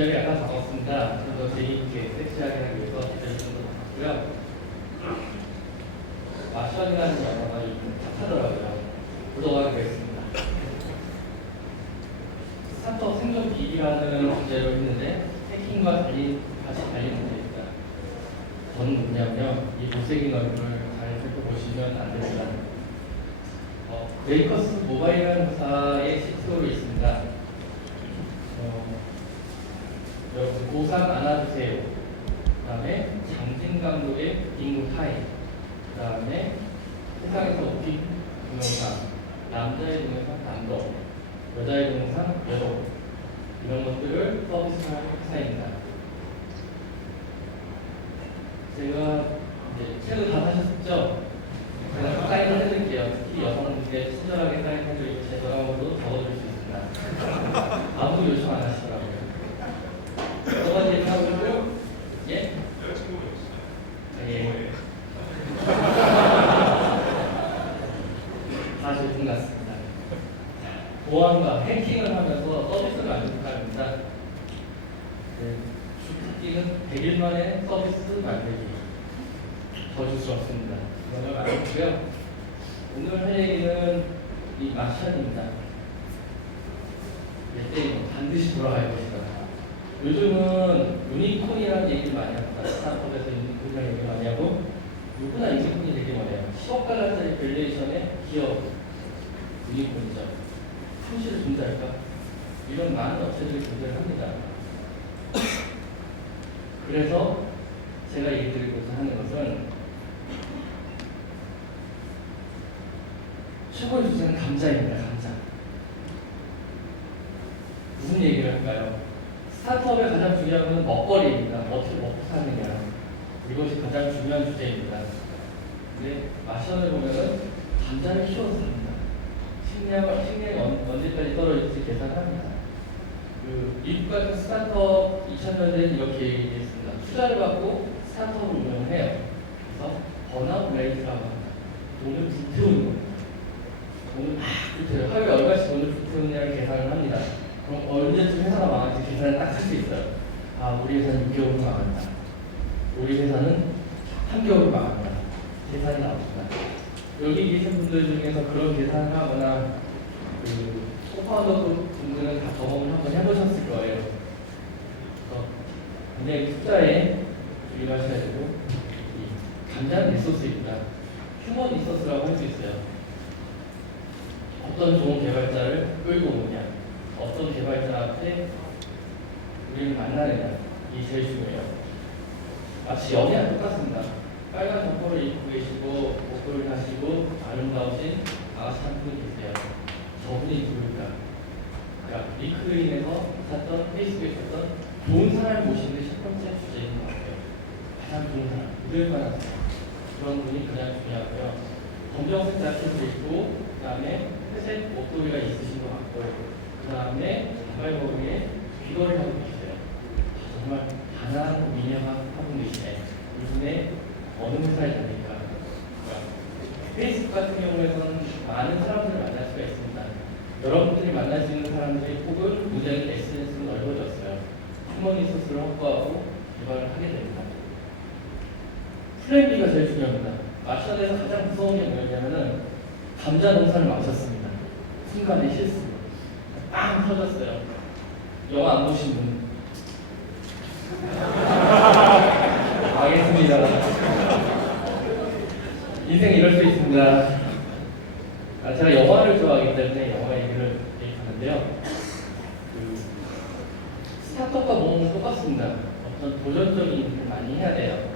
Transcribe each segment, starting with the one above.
기자를 약간 바꿨습니다. 좀 더 재미있게 섹시하게 하기 위해서 기자를 좀더 바꿨고요. 마션이라는 영화가 요즘 핫하더라고요. 보러 가겠습니다. 스타트업 생존 비리라는 주제로 했는데 해킹과 같이 달린 문제입니다. 저는 뭐냐면 이 못생긴 얼굴을 잘 살펴보시면 안 됩니다. 메이커스 모바일이라는 회사의 CTO로 있습니다. 여러분 고상 안아주세요. 그 다음에 장진 감독의 빙고 타임. 그 다음에 세상에서 웃긴 동영상, 남자의 동영상 남도, 여자의 동영상 여도, 이런 것들을 서비스하는 회사입니다. 제가 이제 책을 다 사셨죠? 제가 사인을 해드릴게요. 특히 여성분께 친절하게 사인해드리고 제 전화번호도 적어줄 수 있습니다. 아무도 요청 안 하시더라고요. 여러 가지 얘기하고, 예? 여자친구가 있어요. 예. 다 질문 같습니다. 보안과 해킹을 하면서 서비스를 만들어갑니다. 주특기는 100일 만에 서비스 만들기. 저주스럽습니다. 이걸 알고요. 오늘 할 얘기는 이 마션입니다. 이때 반드시 돌아갈 것이다. 요즘은 유니콘이라는 얘기를 많이 합니다. 스타트업에서 유니콘이라는 얘기를 많이 하고 누구나 유니콘이 되게 많아요. 10억 달러짜리 밸류에이션의 기업 유니콘이죠. 현실을 존재할까? 이런 많은 업체들이 존재를 합니다. 그래서 제가 얘기 드리고자 하는 것은 최고의 주제는 감자입니다. 감자. 무슨 얘기를 할까요? 스타트업의 가장 중요한 것은 먹거리입니다. 어떻게 먹고 사느냐. 이것이 가장 중요한 주제입니다. 근데 마션을 보면은 감자를 키워서 삽니다. 식량이 언제까지 떨어질지 계산합니다. 미국 같은 스타트업 2000년대에는 이렇게 얘기했습니다. 투자를 받고 스타트업을 운영을 해요. 그래서 번아웃 레이트라고 합니다. 돈을 불태우는 겁니다. 돈을 막 불태워요. 하루에 얼마씩 돈을 불태우느냐를 계산을 합니다. 그럼 언제쯤 회사가 망할지 계산을 딱 할 수 있어요. 아, 우리 회사는 6개월 후 망한다. 우리 회사는 3개월 망한다. 계산이 나옵니다. 여기 계신 분들 중에서 그런 계산을 하거나 코파운더 분들은 다 경험을 한번 해보셨을 거예요. 그래서 굉장히 투자에 주의하셔야 되고, 이 감자는 리소스입니다. 휴먼 리소스라고 할 수 있어요. 어떤 좋은 개발자를 끌고 오느냐, 어떤 개발자한테 우리를 만나느냐, 이게 제일 중요해요. 마치 연애와 똑같습니다. 빨간 점퍼를 입고 계시고 목도를 하시고 아름다우신 아가씨 한 분이 계세요. 저분이 누구일까? 그러니까 링크드인에서 있었던 페이스북에 있었던 좋은 사람을 모시는 게 첫 번째 주제인 것 같아요. 가장 좋은 사람, 믿을 만한 사람. 그런 분이 가장 중요하고요. 검정색 자켓을 입고 그 다음에 회색 목도리가 있으신 것 같고 그 다음에 단발머리에 귀걸이를 하고 계세요. 정말 가난하고 미녀한 분이시네. 이분의 어느 회사에 다닐까? 페이스북 같은 경우에는 많은 사람들을 만날 수가 있습니다. 여러분들이 만날 수 있는 사람들이 혹은 굉장히 SNS로 넓어졌어요. 휴먼 리소스를 확보하고 개발을 하게 됩니다. 플랜 B가 제일 중요합니다. 마션에서 가장 무서운 게 뭐였냐면은 감자 농사를 마셨습니다. 순간의 실수. 빵 터졌어요. 영화 안 보신 분. 알겠습니다. 인생 이럴 수 있습니다. 제가 영화를 좋아하기 때문에 영화 얘기를 하는데요. 스타트업과 몸은 똑같습니다. 어떤 도전적인 일을 많이 해야 돼요.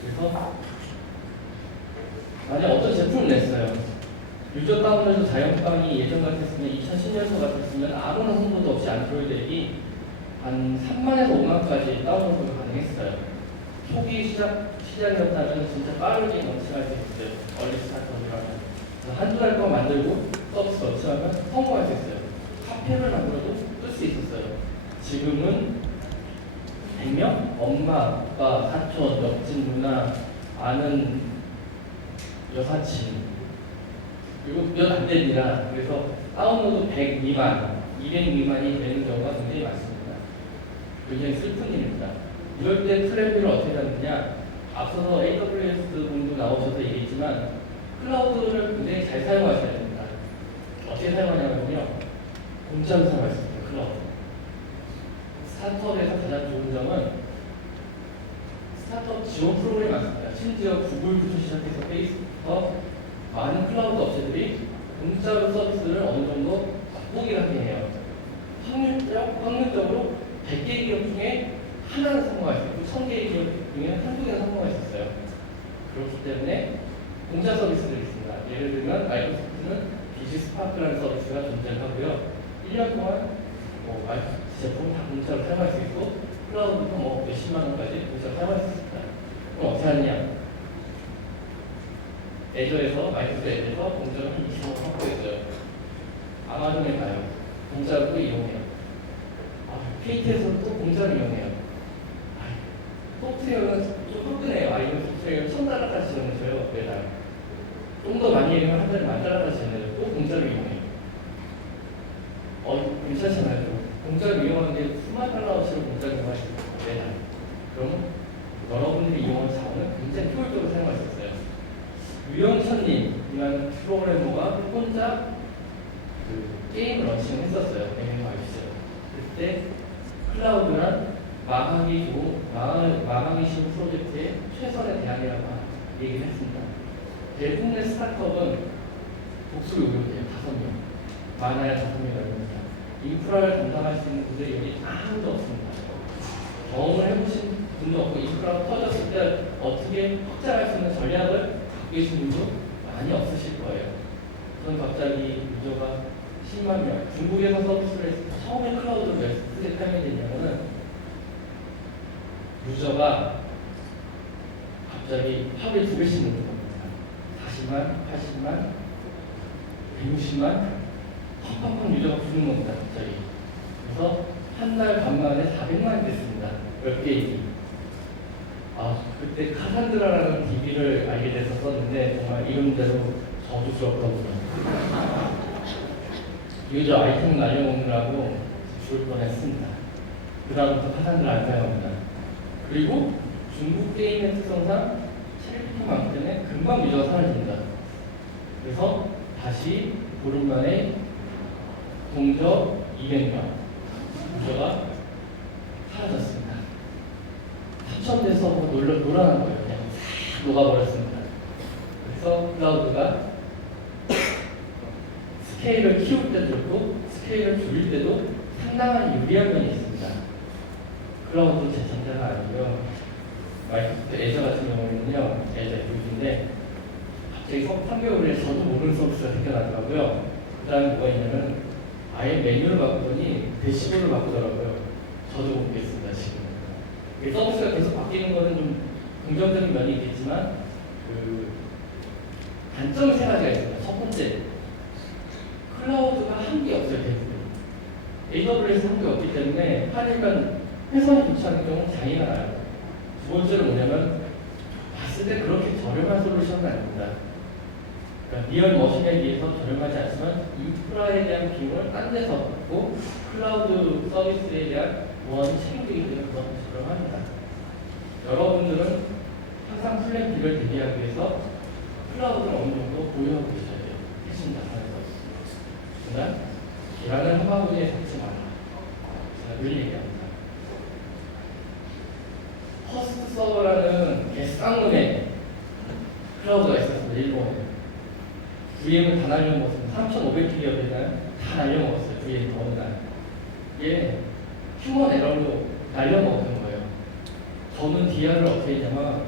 그래서 만약 어떤 제품을 냈어요. 유저 다운로드 자연방이 예전 같았으면 2010년도 같았으면 아무런 홍보도 없이 안드로이드앱이 한 3만에서 5만까지 다운로드가 가능했어요. 초기 시작이었다면 진짜 빠르게 런칭할 수 있어요. 얼리 스타트업이라면. 한두 달 동안 만들고 서비스 런칭하면 성공할 수 있어요. 카페를 만들어도 쓸 수 있었어요. 지금은 100명? 엄마, 아빠, 사촌, 옆집 누나, 아는 여사친 그리고 몇 안 됩니다. 그래서 다운로드 100 미만, 200 미만이 되는 경우가 굉장히 많습니다. 굉장히 슬픈 일입니다. 이럴 때 플랜B를 어떻게 하느냐? 앞서서 AWS 분도 나오셔서 얘기했지만 클라우드를 굉장히 잘 사용하셔야 됩니다. 어떻게 사용하냐면요. 공짜로 사용할 수 있습니다. 클라우드. 스타트업에서 가장 좋은 점은 스타트업 지원 프로그램이 많습니다. 심지어 구글부터 시작해서 페이스부터 많은 클라우드 업체들이 공짜로 서비스를 어느 정도 맛보기를 하게 해요. 확률적으로 100개 기업 중에 하나는 성공할 수 있고 1000개의 기업 중에 한두 개는 성공할 수 있어요. 그렇기 때문에 공짜 서비스들이 있습니다. 예를 들면 마이크로소프트는 비지 스파크라는 서비스가 존재하고요. 1년 동안 마이크로소프트 제품 다 공짜로 사용할 수 있고 클라우드도 몇십만 원까지 공짜로 사용할 수 있습니다. 그럼 어떻게 하느냐? 애저에서 마이크로소프트 애저에서 공짜로 한 20만 원 확보했어요. 아마존에 가요. 공짜로 또 이용해요. KT에서 또 공짜로 이용해요. 소프트웨어는 좀 화끈해요. 이런 소프트웨어는 $1000까지 지원해줘요. 매달. 좀 더 많이 이용하면 한 달에 $10,000까지 지원해줘요. 또 공짜로 이용해요. 괜찮잖아요. 공짜로 이용하는데 수만 달러어치로 공짜로 이용할 수 있어요. 매달. 그럼 여러분들이 이용한 자원은 굉장히 효율적으로 사용할 수 있어요. 유영천님이라는 프로그래머가 혼자 게임을 런칭을 했었어요. MMORPG요. 그때 클라우드란 망하기 쉬운 프로젝트의 최선의 대안이라고 얘기를 했습니다. 대부분의 스타트업은 복수 요격이에요. 5명. 많아야 5명 열입니다. 인프라를 담당할 수 있는 분들이 여기 아무도 없습니다. 경험을 해보신 분도 없고 인프라가 터졌을 때 어떻게 확장할 수 있는 전략을 갖고 계신 분도 많이 없으실 거예요. 저는 갑자기 유저가 10만 명. 중국에서 서비스를 했을 때 처음에 클라우드를 왜 쓰게 하게 되냐면은 유저가 갑자기 하루에 2배씩 늘는 겁니다. 40만, 80만, 160만 팍팍팍 유저가 붙는 겁니다. 갑자기. 그래서 한 달 반 만에 400만이 됐습니다. 웹게임이. 그때 카산드라라는 DB를 알게 돼서 썼는데 정말 이름대로 저주스럽더군요. 유저 아이템 날려먹느라고 죽을 뻔했습니다. 그 다음부터 카산드라 안 사용합니다. 그리고 중국 게임의 특성상 챌린저 많기 때문에 금방 유저가 사라집니다. 그래서 다시 보름 만에 동저 200만 유저가 사라졌습니다. 합천돼서 놀아난 거예요. 그냥 싹 녹아버렸습니다. 그래서 클라우드가 스케일을 키울 때도 그렇고 스케일을 줄일 때도 상당한 유리한 면이 있습니다. 클라우드 제창자가 아니고요. 마이크로소프트 애저 같은 경우는요, 애저 FB인데 갑자기 3개월에 저도 모르는 서비스가 생겨나더라고요. 그 다음에 뭐가 있냐면 아예 메뉴를 바꾸더니 대시보드를 바꾸더라고요. 저도 모르겠습니다, 지금. 서비스가 계속 바뀌는 것은 좀 긍정적인 면이 있겠지만 단점이 3가지가 있습니다. 첫 번째, 클라우드가 한계 없어요, 대부분. AWS 한계 없기 때문에 하니까 회선이 좋지 않은 경우는 장애가 나요. 두 번째로 뭐냐면 봤을 때 그렇게 저렴한 솔루션은 아닙니다. 그러니까 리얼 머신에 비해서 저렴하지 않지만 인프라에 대한 비용을 딴 데서 받고 클라우드 서비스에 대한 보안이 책임지기 때문에 그것도 저렴합니다. 여러분들은 항상 플랜 B를 대비하기 위해서 클라우드를 어느 정도 보유하고 계셔야 돼요. 핵심 자산에서. 그러나 계란을 한 바구니에 담지 마라. 제가 늘 얘기합니다. 퍼스트 서버라는 쌍문에 클라우드가 있었습니다. 일본에. VM을 다 날려먹었습니다. 3,500기가였나요? 다 날려먹었어요. VM 어느 날. 이게 휴먼 에러로 날려먹은 거예요. 저는 DR을 어떻게 했냐면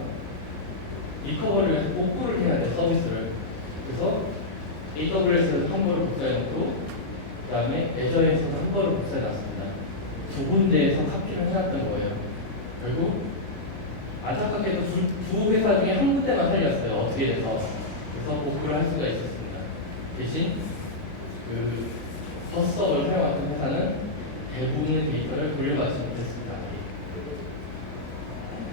리커버리를 해서 복구를 해야 돼, 서비스를. 그래서 AWS에서 한 번을 복사해놓고 그 다음에 애저에서도 한 번을 복사해놨습니다. 두 군데에서 카피를 해놨던 거예요. 결국 안타깝게도 두 회사 중에 한 군데만 살렸어요. 어떻게 돼서. 그래서 복구를 할 수가 있었습니다. 대신 퍼스서버를 사용하는 회사는 대부분의 데이터를 돌려받지 못했습니다.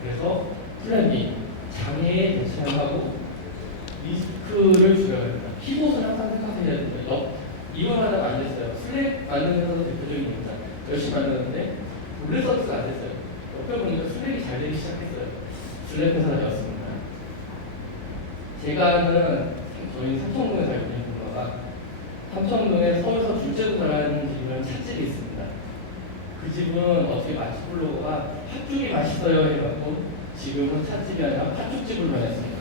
그래서 플랜 B, 장애에 대처를 하고 리스크를 줄여야 됩니다. 피봇은 항상 생각해야 됩니다. 이걸 하다가 안 됐어요. 슬랙 만드는 회사도 대표적인 겁니다. 열심히 만드는데 원래 서비스가 안 됐어요. 옆에 보니까 슬랙이 잘 되기 시작했어요. 슬랙 회사가 되었습니다. 제가 아는 저희 삼청동에 살고 있는 분가가 삼청동에 서울서 둘째 부사라는 집이면 찻집이 있습니다. 그 집은 어떻게 맛집 블로거가 팥죽이 맛있어요 해갖고 지금은 찻집이 아니라 팥죽집으로 변했습니다.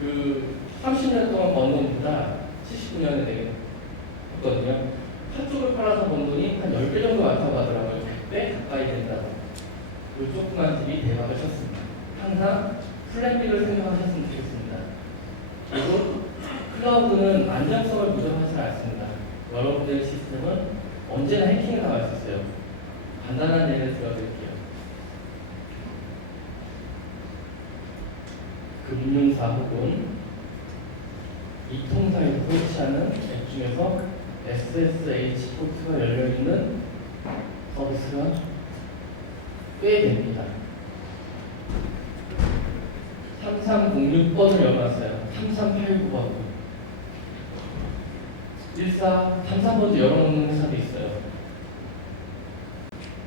그 30년 동안 번 돈보다 79년에 되거든요. 팥죽을 팔아서 번 돈이 한 10배 정도 많다고 하더라고요. 100배 가까이 된다고. 그 조그만 집이 대박을 쳤습니다. 항상 플랜B를 생각하셨으면 좋겠습니다. 그리고 클라우드는 안정성을 부정하지 않습니다. 여러분들의 시스템은 언제나 해킹이 나갈 수 있어요. 간단한 예를 들어드릴게요. 금융사 혹은 이통사에서 설치하는 앱 중에서 SSH 포트가 열려있는 서비스가 꽤 됩니다. 3306번을 열어놨어요. 3389번. 1433번도 열어놓는 회사도 있어요.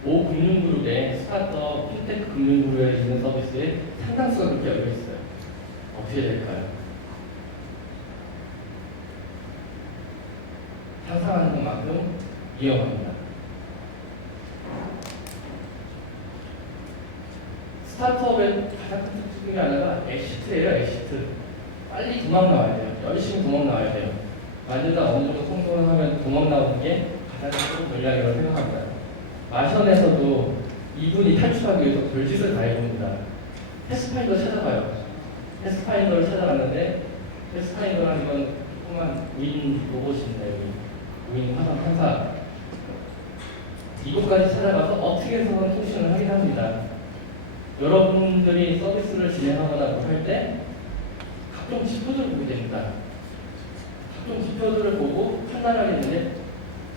모 금융그룹의 스타트업 핀테크 금융그룹에 있는 서비스에 상당수가 그렇게 열려있어요. 어떻게 될까요? 상상하는 것만큼 위험합니다. 스타트업의 가장 큰 특징 중에 하나가 엑시트예요. 엑시트. 빨리 도망 나와야 돼요. 열심히 도망 나와야 돼요. 만들다 어느 정도 성공을 하면 도망 나오는 게 가장 큰 전략이라고 생각합니다. 마션에서도 이분이 탈출하기 위해서 별짓을 다 해봅니다. 패스파인더 찾아봐요. 패스파인더를 찾아갔는데 패스파인더라는 건 조그만 무인 로봇입니다. 여기 무인 화상 판사. 이곳까지 찾아가서 어떻게 해서는 통신을 하긴 합니다. 여러분들이 서비스를 진행하거나 할 때 각종 지표들을 보게 됩니다. 각종 지표들을 보고 판단하게 되는데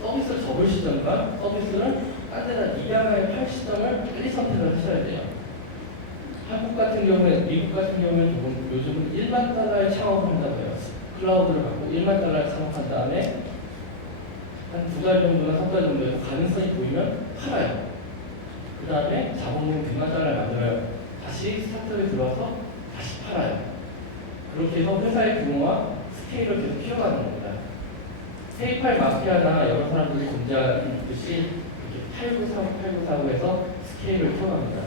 서비스를 접을 시점과 서비스를 딴 데다 입양할 할 시점을 빨리 선택을 하셔야 돼요. 한국 같은 경우에, 미국 같은 경우에 조금 요즘은 1만 달러에 창업을 한다고 해요. 클라우드를 갖고 1만 달러에 창업한 다음에 한 2달 정도나 3달 정도에서 가능성이 보이면 팔아요. 그 다음에 자본금 100만 달러를 만들어요. 다시 스타트업에 들어와서 다시 팔아요. 그렇게 해서 회사의 규모와 스케일을 계속 키워가는 겁니다. 페이팔 마피아나 여러 사람들이 존재하듯이 이렇게 팔고 사고 해서 스케일을 키워갑니다.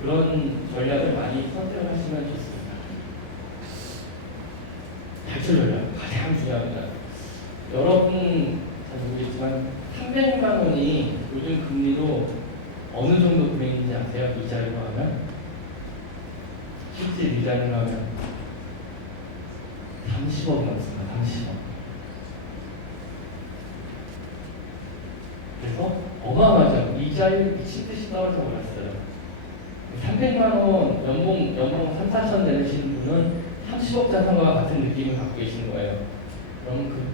그런 전략을 많이 선택을 하시면 좋습니다. 탈출 전략 가장 중요합니다. 여러분 잘 모르겠지만 300만 원이 요즘 금리로 어느 정도 금액인지 아세요? 이자로 하면? 실제 이자로 하면 30억 넘습니다. 30억. 그래서 어마어마하죠. 이자율 미친 듯이 떨어져 버렸어요. 300만 원 연봉 3, 4천 내시는 분은 30억 자산과 같은 느낌을 갖고 계시는 거예요. 그럼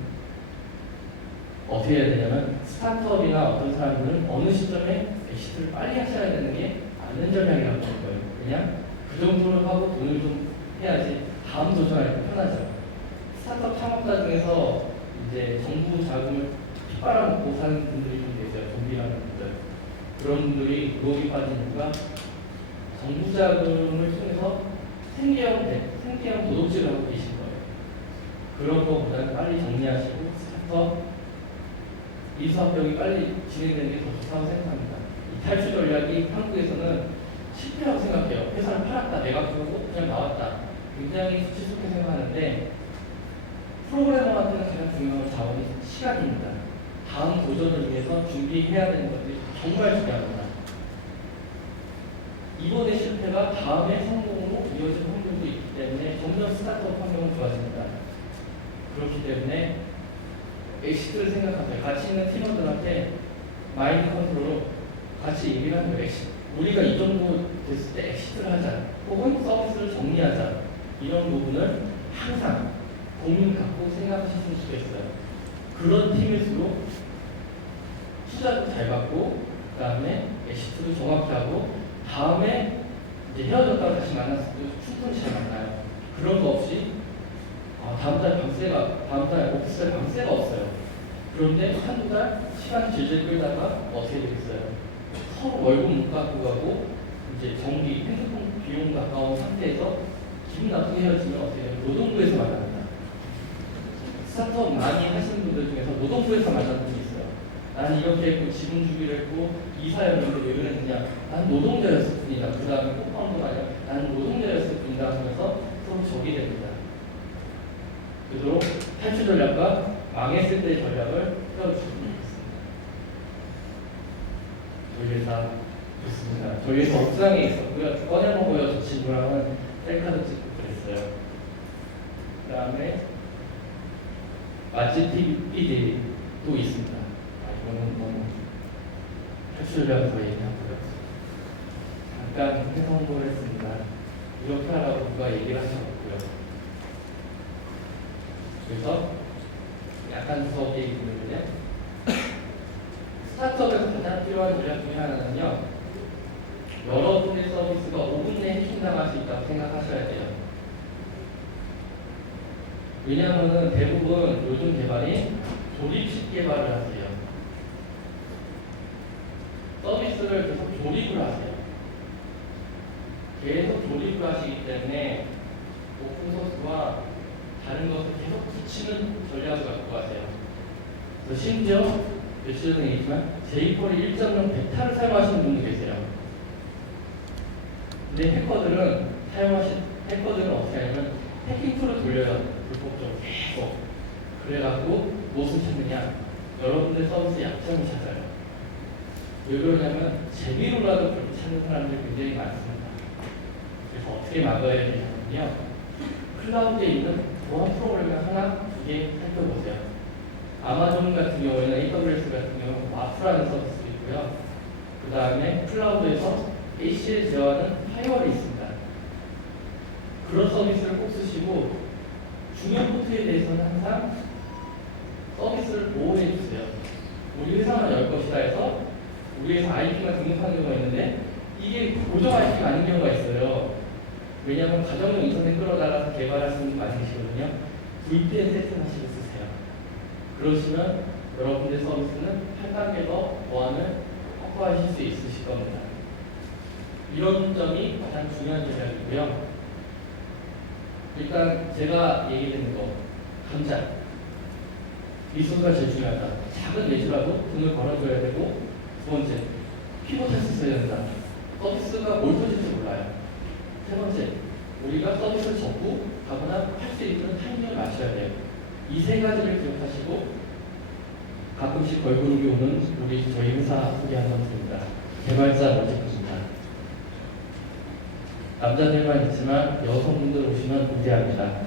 어떻게 해야 되냐면 스타트업이나 어떤 사람들은 어느 시점에 엑시트를 빨리 하셔야 되는 게 맞는 전략이라고 하는 거예요. 그냥 그 정도를 하고 돈을 좀 해야지 다음 도전할 때 편하죠. 스타트업 창업자 중에서 이제 정부 자금을 핏바람먹고 사는 분들이 좀 계세요. 좀비라는 분들. 그런 분들이 유혹에 빠진 이유가 정부 자금을 통해서 생계형 도둑질을 하고 계신 거예요. 그런 것보다는 빨리 정리하시고 스타트업 이수합병이 빨리 진행되는 게 더 좋다고 생각합니다. 이 탈출 전략이 한국에서는 실패라고 생각해요. 회사를 팔았다, 매각하고 그냥 나왔다. 굉장히 수치스럽게 생각하는데 프로그래머한테는 가장 중요한 자원이 시간입니다. 다음 도전을 위해서 준비해야 되는 것들이 정말 중요합니다. 이번의 실패가 다음의 성공으로 이어질 확률도 있기 때문에 점점 스타트업 환경은 좋아집니다. 그렇기 때문에 엑시트를 생각하세요. 같이 있는 팀원들한테 마인드 컨트롤로 같이 얘기를 하는 거예요. 우리가 이 정도 됐을 때 엑시트를 하자. 혹은 서비스를 정리하자. 이런 부분을 항상 고민 갖고 생각하셨으면 좋겠어요. 그런 팀일수록 투자도 잘 받고 그 다음에 엑시트도 정확히 하고 다음에 이제 헤어졌다가 다시 만났을 때 충분히 잘 만나요. 그런 거 없이 다음 달 오피스에 방세가 없어요. 그런데 한두 달 시간 질질 끌다가 어떻게 되겠어요? 서로 월급 못 갖고 가고 이제 전기, 핸드폰 비용 가까운 상태에서 기분 나쁘게 헤어지면 어떻게 돼요? 노동부에서 만납니다. 스타트업 많이 하시는 분들 중에서 노동부에서 만난 분이 있어요. 나는 이렇게 했고 지분 주기로 했고 이사였는데 왜 그랬느냐? 난 노동자였을 뿐이다. 그 다음에 꽃방도 아니라 나는 노동자였을 뿐이다 하면서 서로 적이 됩니다. 그대로 탈출 전략과 망했을 때 전략을 세워주시면 좋겠습니다. 저희 회사 좋습니다. 저희 회사 옥상에 있었고요. 꺼내 먹어요. 저 친구랑은 셀카도 찍고 그랬어요. 그 다음에 맛집 PD도 있습니다. 이거는 너무 탈출 전략을 더 얘기하고요. 잠깐 회사 홍보를 했습니다. 이렇게 하라고 누가 얘기를 하셨고요. 그래서 약간 수업 얘기 드리는데 스타트업에서 가장 필요한 전략 중에 하나는요. 여러분의 서비스가 5분 내에 해킹당할 수 있다고 생각하셔야 돼요. 왜냐하면 대부분 요즘 개발이 조립식 개발을 하세요. 서비스를 계속 조립을 하세요. 계속 조립을 하시기 때문에 오픈소스와 다른 것을 계속 붙이는 전략을 갖고 가세요. 그래서 심지어 며칠 전에 얘기했지만 jQuery 1.0 베타를 사용하시는 분도 계세요. 근데 해커들은 어떻게 하냐면 해킹 툴을 돌려요. 불법적으로 계속. 그래갖고 무엇을 찾느냐? 여러분들 서비스 약점을 찾아요. 왜 그러냐면 재미로라도 그렇게 찾는 사람들이 굉장히 많습니다. 그래서 어떻게 막아야 되냐면요. 클라우드에 있는 보안 프로그램을 하나, 두 개 살펴보세요. 아마존 같은 경우에는 AWS 같은 경우는 와프라는 서비스가 있고요. 그 다음에 클라우드에서 ACL 제어하는 파이어월이 있습니다. 그런 서비스를 꼭 쓰시고 중요 포트에 대해서는 항상 서비스를 보호해 주세요. 우리 회사만 열 것이다 해서 우리 회사 IP만 등록하는 경우가 있는데 이게 고정 IP가 아닌 경우가 있어요. 왜냐하면 가정용 인터넷 끌어달라서 개발하시는 분 많이 계시거든요. VPN 세팅하시고 쓰세요. 그러시면 여러분들 서비스는 한 단계 더 보안을 확보하실 수 있으실 겁니다. 이런 점이 가장 중요한 전략이고요. 일단 제가 얘기드린 거 감자 리소스가 제일 중요하다. 작은 매출라도 돈을 벌어줘야 되고 두 번째 피벗할 수 있어야 된다. 서비스가 뭘 터질지 몰라요. 세 번째 우리가 서비스를 접고 가거나 할 수 있는 타이밍을 맞춰야 돼요. 이 세 가지를 기억하시고 가끔씩 걸그룹이 오는 저희 회사 소개하는 것입니다. 개발자 모집입니다. 남자들만 있지만 여성분들 오시면 우대합니다.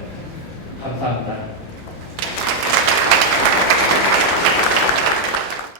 감사합니다.